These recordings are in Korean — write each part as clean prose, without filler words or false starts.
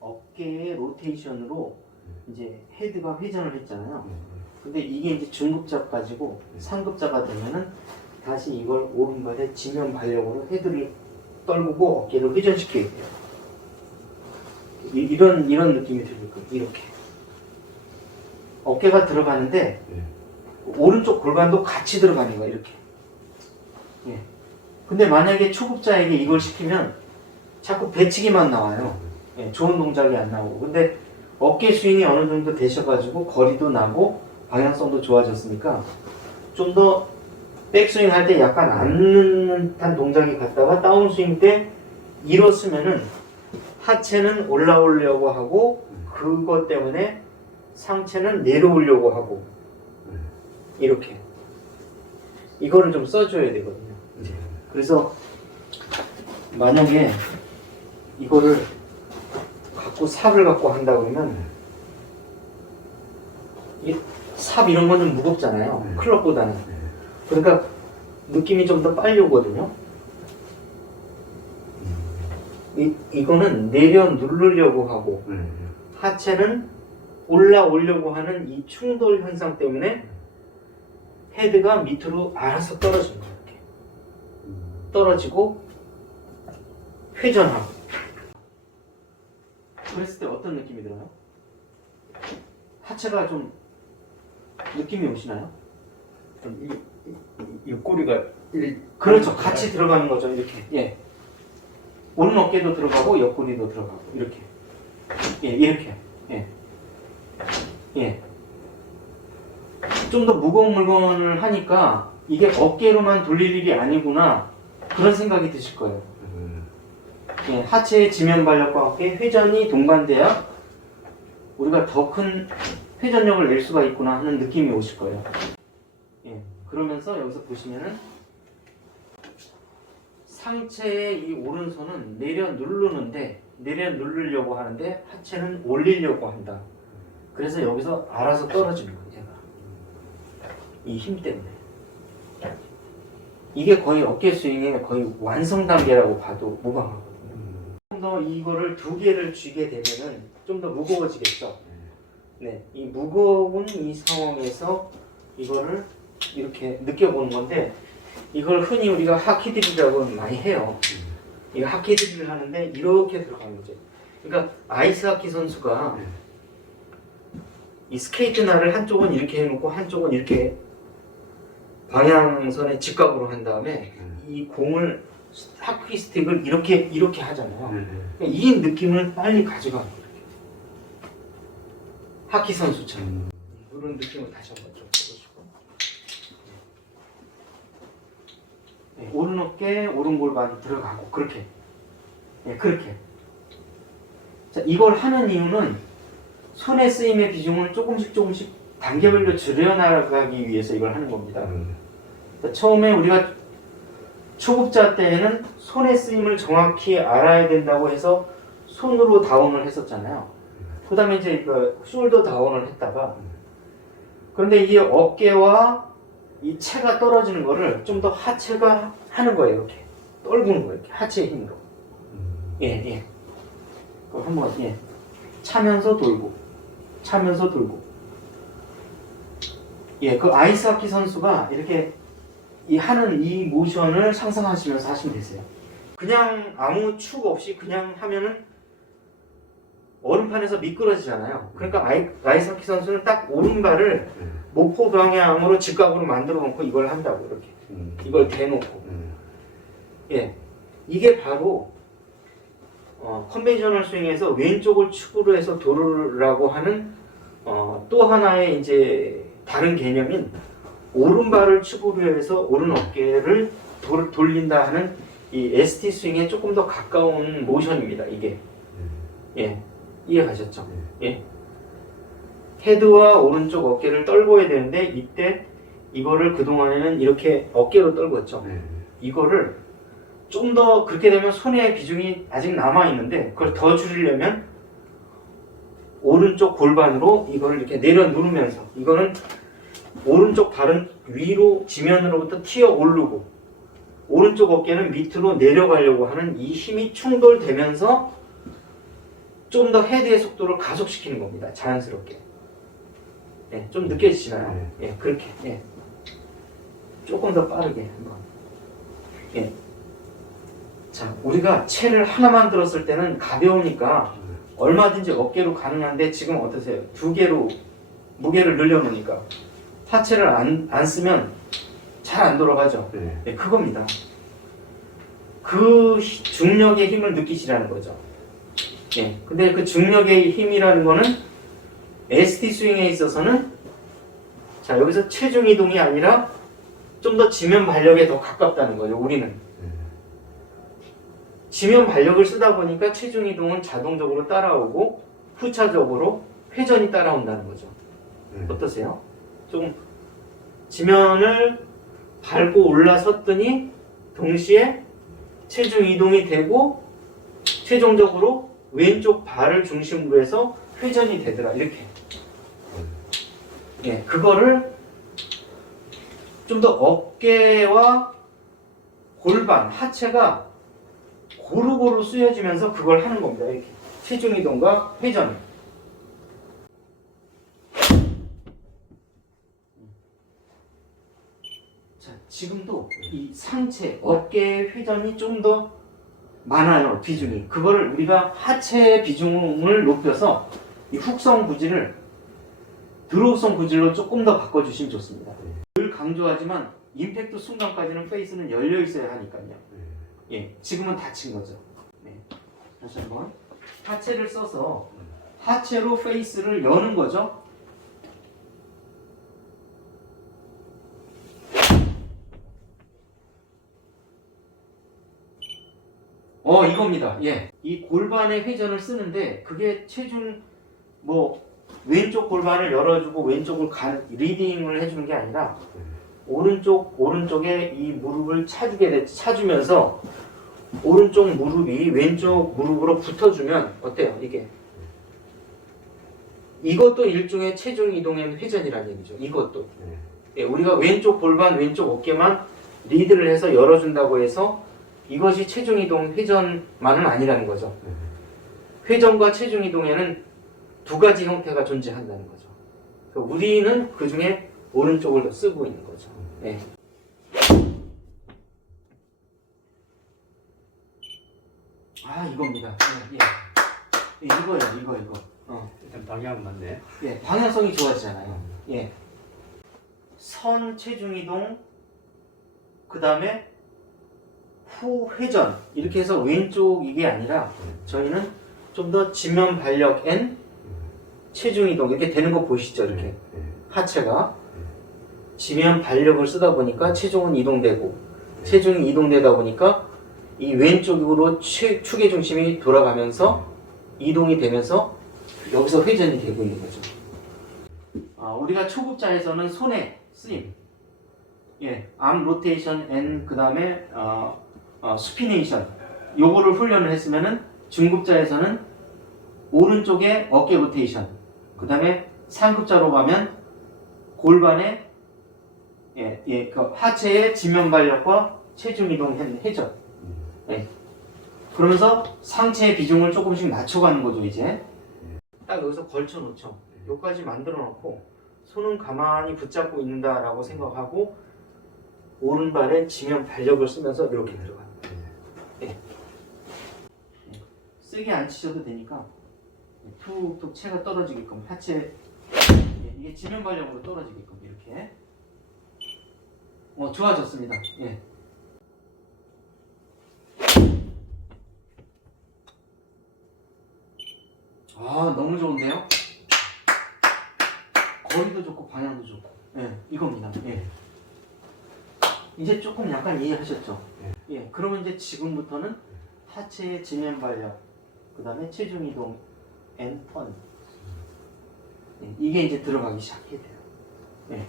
어깨의 로테이션으로 이제 헤드가 회전을 했잖아요. 근데 이게 이제 중급자 가지고 상급자가 되면은 다시 이걸 오른발에 지면 발력으로 헤드를 떨구고 어깨를 회전시켜야 돼요. 이런 느낌이 들 거예요. 이렇게 어깨가 들어가는데 오른쪽 골반도 같이 들어가는 거예요. 이렇게. 예. 근데 만약에 초급자에게 이걸 시키면 자꾸 배치기만 나와요. 예, 좋은 동작이 안 나오고. 근데 어깨 스윙이 어느 정도 되셔가지고 거리도 나고 방향성도 좋아졌으니까 좀 더 백스윙 할 때 약간 앉는 듯한 동작이 갔다가 다운스윙 때 일어서면은 하체는 올라오려고 하고 그것 때문에 상체는 내려오려고 하고 이렇게 이거를 좀 써줘야 되거든요. 그래서 만약에 이거를 삽을 갖고 한다 그러면 이 삽 이런 건 좀 무겁잖아요. 클럽보다는. 그러니까 느낌이 좀 더 빨리 오거든요. 이거는 내려 누르려고 하고 하체는 올라오려고 하는 이 충돌 현상 때문에 헤드가 밑으로 알아서 떨어지는 거예요. 이렇게. 떨어지고 회전하고. 그랬을 때 어떤 느낌이 들어요? 하체가 좀 느낌이 오시나요? 이 꼬리가 그렇죠. 같이 들어가는 거죠. 이렇게. 예. 오른 어깨도 들어가고 옆구리도 들어가고 이렇게. 예, 이렇게. 예. 예. 좀 더 무거운 물건을 하니까 이게 어깨로만 돌릴 일이 아니구나 그런 생각이 드실 거예요. 예, 하체의 지면 발력과 함께 회전이 동반돼야 우리가 더 큰 회전력을 낼 수가 있구나 하는 느낌이 오실 거예요. 예, 그러면서 여기서 보시면은 상체의 이 오른손은 내려 누르려고 하는데 하체는 올리려고 한다. 그래서 여기서 알아서 떨어지는 거예요. 얘가. 이 힘 때문에. 이게 거의 어깨 스윙의 거의 완성 단계라고 봐도 무방하거든요. 좀 더 이거를 두 개를 쥐게 되면은 좀 더 무거워지겠죠. 네, 이 무거운 이 상황에서 이거를 이렇게 느껴보는 건데 이걸 흔히 우리가 하키드릴이라고 많이 해요. 이거 하키드릴을 하는데 이렇게 들어가는 거죠. 그러니까 아이스하키 선수가 이 스케이트 날을 한쪽은 이렇게 해놓고 한쪽은 이렇게 방향선에 직각으로 한 다음에 이 공을 하키 스틱을 이렇게 하잖아요. 그러니까 이 느낌을 빨리 가져가는 거예요. 하키 선수처럼 이런 느낌을 다시 한번 좀 해보시고 네, 오른 어깨, 오른 골반 들어가고 그렇게 네, 그렇게 자, 이걸 하는 이유는 손의 쓰임의 비중을 조금씩 단계별로 줄여나가기 위해서 이걸 하는 겁니다. 처음에 우리가 초급자 때에는 손의 쓰임을 정확히 알아야 된다고 해서 손으로 다운을 했었잖아요. 그 다음에 이제 그 숄더 다운을 했다가 그런데 이 어깨와 이 체가 떨어지는 거를 좀 더 하체가 하는 거예요. 이렇게 떨구는 거예요. 이렇게 하체의 힘으로. 예. 그럼 한번 예. 차면서 돌고 예, 그 아이스하키 선수가 이렇게 하는 이 모션을 상상하시면서 하시면 되세요. 그냥 아무 축 없이 그냥 하면은 얼음판에서 미끄러지잖아요. 그러니까 아이스하키 선수는 딱 오른발을 목포 방향으로 직각으로 만들어 놓고 이걸 한다고 이렇게 이걸 대놓고 예, 이게 바로 컨벤셔널 스윙에서 왼쪽을 축으로 해서 돌으라고 하는 또 하나의 이제 다른 개념인 오른발을 축으로 해서 오른 어깨를 돌린다 하는 이 ST 스윙에 조금 더 가까운 모션입니다. 이게 예, 이해 가셨죠? 예. 헤드와 오른쪽 어깨를 떨궈야 되는데 이때 이거를 그동안에는 이렇게 어깨로 떨궜죠. 이거를 좀 더 그렇게 되면 손의 비중이 아직 남아있는데 그걸 더 줄이려면 오른쪽 골반으로 이거를 이렇게 내려 누르면서 이거는 오른쪽 발은 위로 지면으로부터 튀어 오르고 오른쪽 어깨는 밑으로 내려가려고 하는 이 힘이 충돌되면서 좀 더 헤드의 속도를 가속시키는 겁니다. 자연스럽게. 예, 좀 느껴지시나요? 예, 그렇게. 예. 조금 더 빠르게 한번. 예. 자, 우리가 채를 하나만 들었을 때는 가벼우니까 얼마든지 어깨로 가능한데 지금 어떠세요? 두 개로 무게를 늘려놓으니까 하체를 안 쓰면 잘 안 돌아가죠. 네, 그겁니다. 그 중력의 힘을 느끼시라는 거죠. 예. 근데 그 중력의 힘이라는 거는 ST 스윙에 있어서는 자, 여기서 체중 이동이 아니라 좀 더 지면 발력에 더 가깝다는 거죠. 우리는. 지면 발력을 쓰다 보니까 체중 이동은 자동적으로 따라오고 후차적으로 회전이 따라온다는 거죠. 어떠세요? 좀 지면을 밟고 올라섰더니 동시에 체중 이동이 되고 최종적으로 왼쪽 발을 중심으로 해서 회전이 되더라. 이렇게. 예, 그거를 좀 더 어깨와 골반, 하체가 고루고루 쓰여지면서 그걸 하는 겁니다. 이렇게. 체중 이동과 회전. 자, 지금도 이 상체, 어깨의 회전이 좀 더 많아요. 비중이. 그거를 우리가 하체 비중을 높여서 이 훅성 구질을 드로우성 구질로 조금 더 바꿔주시면 좋습니다. 늘 강조하지만 임팩트 순간까지는 페이스는 열려 있어야 하니까요. 예, 지금은 닫힌 거죠. 네. 다시 한번 하체를 써서 하체로 페이스를 여는 거죠. 이겁니다. 예, 이 골반의 회전을 쓰는데 그게 체중 왼쪽 골반을 열어주고 왼쪽을 리딩을 해주는 게 아니라 오른쪽에 이 무릎을 차주면서 오른쪽 무릎이 왼쪽 무릎으로 붙어주면 어때요? 이것도 일종의 체중 이동의 회전이라는 얘기죠. 이것도. 예, 우리가 왼쪽 골반, 왼쪽 어깨만 리드를 해서 열어준다고 해서 이것이 체중 이동 회전만은 아니라는 거죠. 회전과 체중 이동에는 두 가지 형태가 존재한다는 거죠. 우리는 그 중에 오른쪽을 더 쓰고 있는 거죠. 네. 이겁니다. 예, 예. 이거예요, 이거. 일단 방향은 맞네. 예, 방향성이 좋아지잖아요. 예. 선 체중 이동, 그 다음에 후 회전 이렇게 해서 왼쪽 이게 아니라 저희는 좀 더 지면 발력 N 체중 이동 이렇게 되는 거 보시죠. 이렇게 하체가 지면 발력을 쓰다 보니까 체중은 이동되고 체중이 이동되다 보니까 이 왼쪽으로 축의 중심이 돌아가면서 이동이 되면서 여기서 회전이 되고 있는 거죠. 우리가 초급자에서는 손의 쓰임, 예, 암 로테이션 N 그 다음에 수피네이션 요거를 훈련을 했으면은 중급자에서는 오른쪽에 어깨 로테이션 그 다음에 상급자로 가면 골반의 그 하체의 지면 발력과 체중 이동 회전. 예. 그러면서 상체의 비중을 조금씩 낮춰가는 거죠. 이제 딱 여기서 걸쳐 놓죠. 여기까지 만들어 놓고 손은 가만히 붙잡고 있는다라고 생각하고 오른발에 지면 발력을 쓰면서 이렇게 내려가요. 예. 세게 안 치셔도 되니까 툭툭 체가 떨어지게끔 하체 이게 지면 발력으로 떨어지게끔 이렇게 좋아졌습니다. 예. 너무 좋은데요? 거리도 좋고 방향도 좋고. 예, 이겁니다. 예. 이제 조금 약간 이해하셨죠? 예. 그러면 이제 지금부터는 하체의 지면 발력, 그 다음에 체중 이동, N 턴. 예, 이게 이제 들어가기 시작해야 돼요. 예.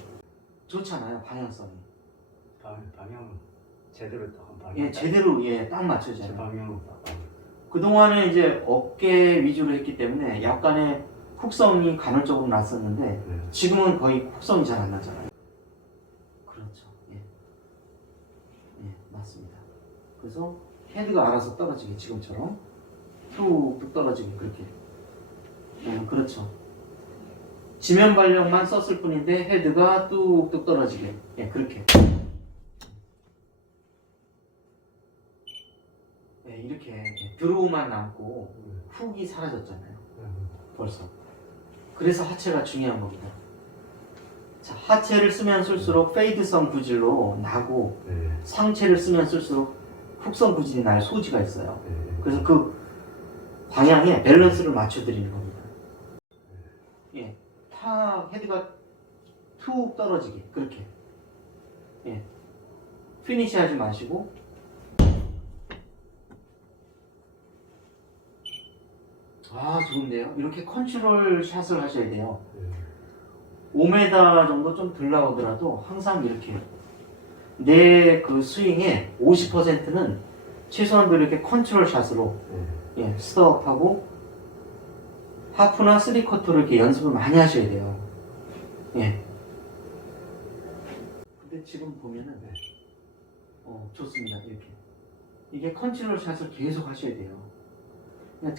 좋잖아요, 방향성이. 방향 제대로 딱 방향. 예, 제대로 딱 맞춰져요. 방향으로 딱. 그동안은 이제 어깨 위주로 했기 때문에 약간의 훅성이 간헐적으로 났었는데 지금은 거의 훅성이 잘 안 나잖아요. 그렇죠. 예. 예, 맞습니다. 그래서 헤드가 알아서 떨어지게 지금처럼 툭툭 떨어지게 그렇게 그렇죠. 지면 발력만 썼을 뿐인데 헤드가 뚝뚝 떨어지게. 예, 그렇게. 예, 이렇게 드로우만 남고 훅이 사라졌잖아요. 벌써. 그래서 하체가 중요한 겁니다. 자, 하체를 쓰면 쓸수록 페이드성 구질로 나고 상체를 쓰면 쓸수록 훅성 구질이 날 소지가 있어요. 그래서 그 방향에 밸런스를 맞춰드리는 겁니다. 예, 탁 헤드가 툭 떨어지게 그렇게. 예, 피니시 하지 마시고 좋은데요. 이렇게 컨트롤 샷을 하셔야 돼요. 5m 정도 좀 덜 나오더라도 항상 이렇게 내 그 스윙의 50%는 최소한도 이렇게 컨트롤 샷으로 스톱하고 하프나 3쿼터를 이렇게 연습을 많이 하셔야 돼요. 예. 근데 지금 보면은 좋습니다. 이렇게 이게 컨트롤 샷을 계속 하셔야 돼요.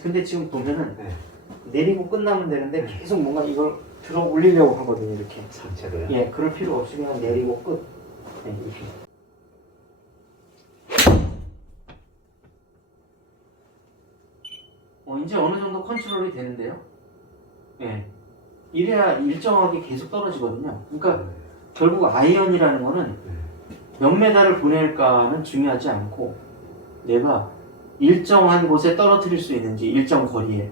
근데 지금 보면은 내리고 끝나면 되는데 계속 뭔가 이걸 들어 올리려고 하거든요. 이렇게 상체도요? 예, 그럴 필요 없이 그냥 내리고 끝. 이렇게. 이제 어느 정도 컨트롤이 되는데요. 예. 이래야 일정하게 계속 떨어지거든요. 그러니까 결국 아이언이라는 거는 몇 메다를 보낼까는 중요하지 않고 내가 일정한 곳에 떨어뜨릴 수 있는지, 일정 거리에,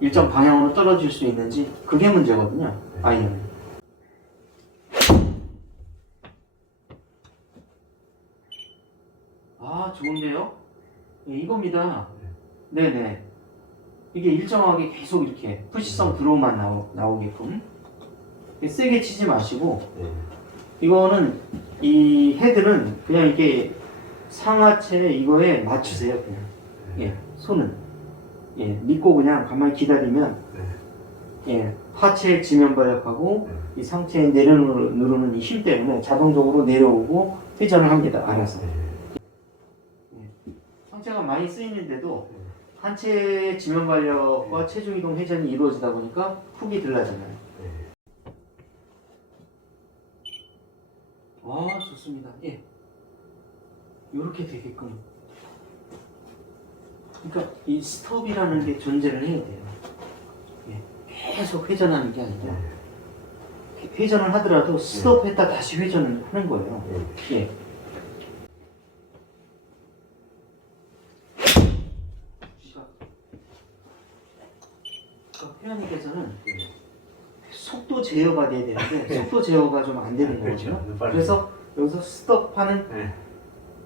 일정 방향으로 떨어질 수 있는지 그게 문제거든요. 아이언은. 좋은데요? 예, 이겁니다. 네네. 이게 일정하게 계속 이렇게 푸시성 드로우만 나오게끔 세게 치지 마시고 이거는 이 헤드는 그냥 이게 상하체 이거에 맞추세요. 그냥 손은 믿고 그냥 가만히 기다리면 하체 지면 발력하고 이 상체에 누르는 이 힘 때문에 자동적으로 내려오고 회전을 합니다. 알아서. 상체가 많이 쓰이는데도 한체 지면 발력과 체중 이동 회전이 이루어지다 보니까 훅이 들라잖아요. 좋습니다. 예. 요렇게 되게끔. 그러니까 이 스톱이라는 게 존재를 해야 돼요. 계속 회전하는 게 아니라 회전을 하더라도 스톱했다 다시 회전을 하는 거예요. 예. 회원님께서는 속도 제어가 돼야 되는데 속도 제어가 좀 안 되는 거거든요. 그래서 여기서 스톱하는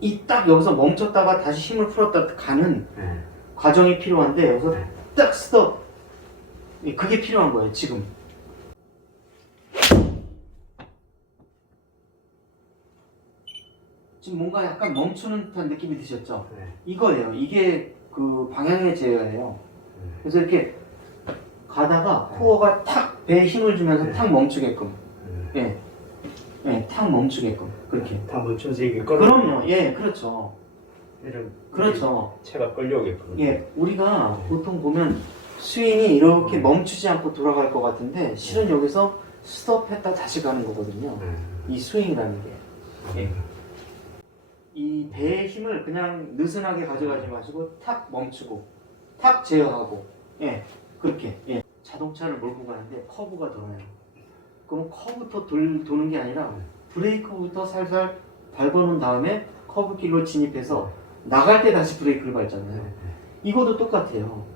이 딱 여기서 멈췄다가 다시 힘을 풀었다 가는 과정이 필요한데 여기서 딱 스톱 그게 필요한 거예요. 지금 뭔가 약간 멈추는 듯한 느낌이 드셨죠? 이거예요. 이게 그 방향의 제어예요. 그래서 이렇게 가다가 코어가 탁 배에 힘을 주면서 탁 멈추게끔. 탁 멈추게끔. 그렇게. 탁 멈춰서 이게 끌어. 그럼요. 그렇죠. 이런 그렇죠. 체가 끌려오게끔. 우리가 보통 보면 스윙이 이렇게 멈추지 않고 돌아갈 것 같은데 실은 여기서 스톱했다 다시 가는 거거든요. 이 스윙이라는 게. 이 배의 힘을 그냥 느슨하게 가져가지 마시고 탁 멈추고 탁 제어하고 그렇게 자동차를 몰고 가는데 커브가 돌아요. 그럼 커브부터 도는 게 아니라 브레이크부터 살살 밟아놓은 다음에 커브길로 진입해서 나갈 때 다시 브레이크를 밟잖아요. 이것도 똑같아요.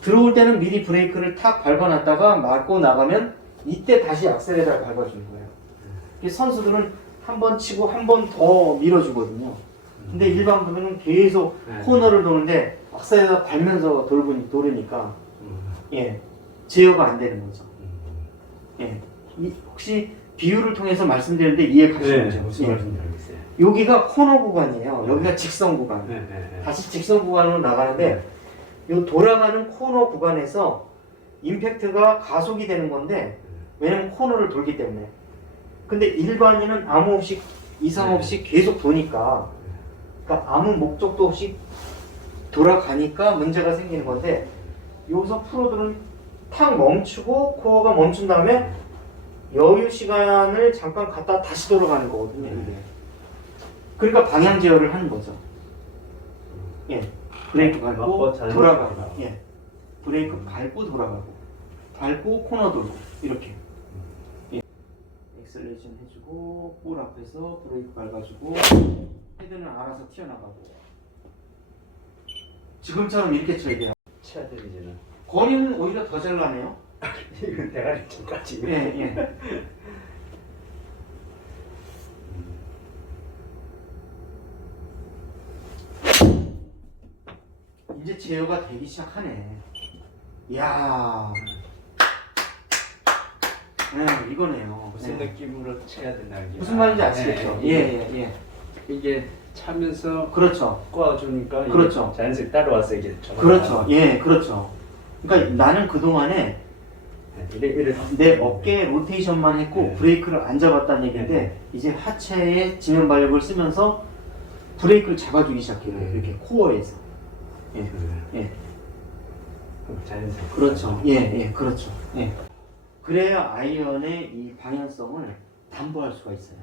들어올 때는 미리 브레이크를 탁 밟아놨다가 맞고 나가면 이때 다시 악셀에다가 밟아주는 거예요. 선수들은 한 번 치고 한 번 더 밀어주거든요. 근데 일반 분들은 계속 코너를 도는데 악셀에다 밟면서 돌으니까 제어가 안 되는 거죠. 혹시 비유를 통해서 말씀드리는데 이해 가시죠? 무슨 말씀인지 알겠어요. 여기가 코너 구간이에요. 여기가 직선 구간. 다시 직선 구간으로 나가는데 이 돌아가는 코너 구간에서 임팩트가 가속이 되는 건데 왜냐면 코너를 돌기 때문에. 근데 일반인은 아무 없이 이상 없이 계속 도니까 그러니까 아무 목적도 없이 돌아가니까 문제가 생기는 건데 여기서 프로들은 탁 멈추고 코어가 멈춘 다음에 여유 시간을 잠깐 갖다 다시 돌아가는 거거든요. 이게. 그러니까 방향 제어를 하는 거죠. 예, 브레이크 밟고 돌아가고, 예, 브레이크 밟고 돌아가고, 밟고 코너 돌고 이렇게. 예. 엑셀레이션 해주고 볼 앞에서 브레이크 밟아주고 헤드는 알아서 튀어나가고. 지금처럼 이렇게 쳐야 돼요. 쳐야 되지는. 거리는 오히려 더 잘 나네요. 이거 대가리 쪽까지. 예, 예. 이제 제어가 되기 시작하네. 이야. 네, 이거네요. 무슨 네. 느낌으로 쳐야 된다. 무슨 말인지 아시겠죠? 예, 예, 예. 이게 차면서 그렇죠. 꼬아주니까 그렇죠. 이게 자연스럽게 따라와서 이게 그렇죠. 예, 그렇죠. 그러니까 나는 그동안에 이래 내 어깨 로테이션만 했고 네. 브레이크를 안 잡았다는 얘기인데 이제 하체에 지면 발력을 쓰면서 브레이크를 잡아주기 시작해요. 이렇게 코어에서. 예, 예. 자연스럽게. 그렇죠. 예, 예, 그렇죠. 예. 그래야 아이언의 이 방향성을 담보할 수가 있어요.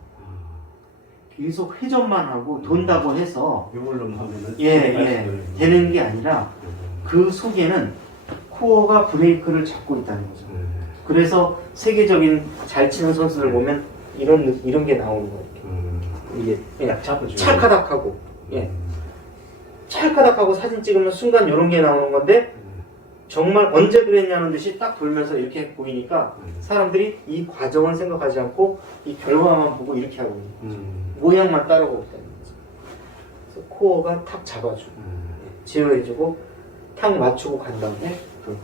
계속 회전만 하고 돈다고 해서 이걸로만 하면은 예, 예, 되는 게 아니라 그 속에는 코어가 브레이크를 잡고 있다는 거죠. 그래서 세계적인 잘 치는 선수들 보면 이런 게 나오는 거예요. 이게 예, 잡아주고 찰카닥하고 예, 찰카닥하고 사진 찍으면 순간 이런 게 나오는 건데 정말 언제 그랬냐는 듯이 딱 돌면서 이렇게 보이니까 사람들이 이 과정을 생각하지 않고 이 결과만 보고 이렇게 하고 있는 거죠. 모양만 따라가고 있다는 거죠. 그래서 코어가 탁 잡아주고 제어해주고 탁 맞추고 간 다음에 돌고.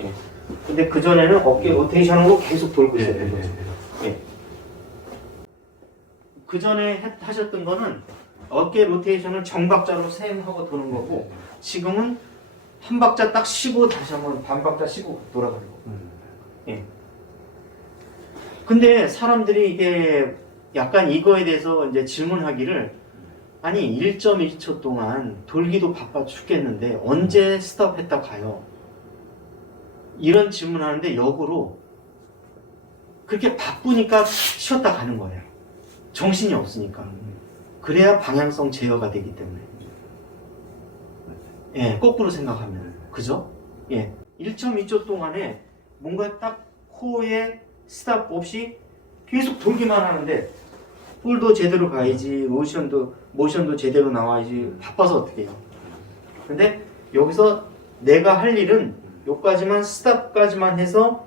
예. 근데 그 전에는 어깨 로테이션으로 계속 돌고 있었던 거죠. 예. 그 전에 하셨던 거는 어깨 로테이션을 정박자로 세행하고 도는 거고 지금은 한 박자 딱 쉬고 다시 한번 반 박자 쉬고 돌아가는 거. 예. 근데 사람들이 이게 약간 이거에 대해서 이제 질문하기를 아니 1.1초 동안 돌기도 바빠 죽겠는데 언제 스톱했다 가요? 이런 질문하는데 역으로 그렇게 바쁘니까 쉬었다 가는 거예요. 정신이 없으니까. 그래야 방향성 제어가 되기 때문에. 예, 거꾸로 생각하면. 그죠? 예. 1.2초 동안에 뭔가 딱 코어에 스탑 없이 계속 돌기만 하는데 볼도 제대로 가야지, 모션도 제대로 나와야지, 바빠서 어떻게 해요? 근데 여기서 내가 할 일은 요까지만 스탑까지만 해서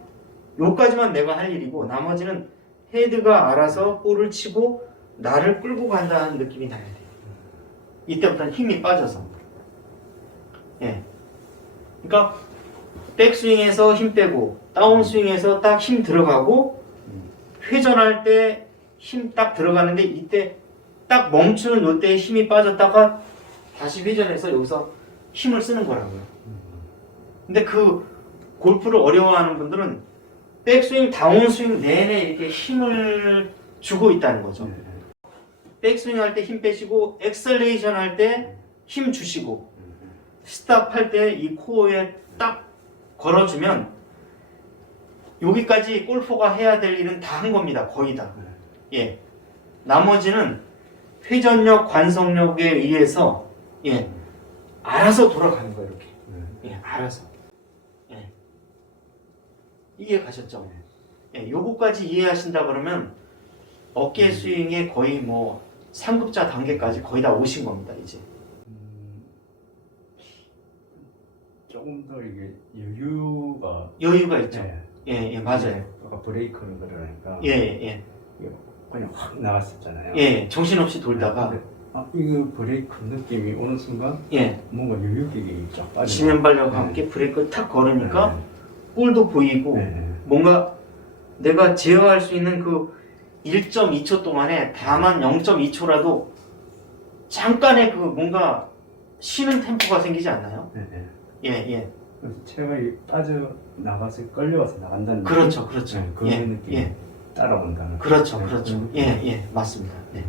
요까지만 내가 할 일이고 나머지는 헤드가 알아서 볼을 치고 나를 끌고 간다는 느낌이 나야 돼요. 이때부터는 힘이 빠져서. 예. 그러니까 백스윙에서 힘 빼고 다운스윙에서 딱 힘 들어가고 회전할 때 힘 딱 들어가는데 이때 딱 멈추는 요때에 힘이 빠졌다가 다시 회전해서 여기서 힘을 쓰는 거라고요. 근데 그 골프를 어려워하는 분들은 백스윙, 다운스윙 내내 이렇게 힘을 주고 있다는 거죠. 백스윙 할 때 힘 빼시고 엑셀레이션 할 때 힘 주시고 스탑 할 때 이 코어에 딱 걸어주면 여기까지 골퍼가 해야 될 일은 다 한 겁니다. 거의 다. 예. 나머지는 회전력, 관성력에 의해서 예. 알아서 돌아가는 거예요. 이렇게. 예. 알아서. 예. 이해 가셨죠? 예. 요거까지 이해하신다 그러면 어깨 스윙의 거의 뭐 3급자 단계까지 거의 다 오신 겁니다. 이제. 조금 더 이게 여유가 있죠. 네. 예, 예, 맞아요. 아까 브레이크를 그러니까 예, 예. 그냥 확 나갔었잖아요. 예, 정신없이 돌다가 이거 브레이크 느낌이 오는 순간 예, 뭔가 여유격이 쫙 빠져. 지면 발력과 함께 브레이크를 탁 걸으니까 볼도 보이고 뭔가 내가 제어할 수 있는 그 1.2초 동안에 다만 0.2초라도 잠깐의 그 뭔가 쉬는 템포가 생기지 않나요? 예, 예. 그래서 체형이 빠져 나가서 끌려와서 나간다는 그렇죠, 그렇죠. 그런 예, 느낌이 예. 따라온다는. 그렇죠, 네, 그렇죠. 그런 예, 느낌. 예, 맞습니다. 네.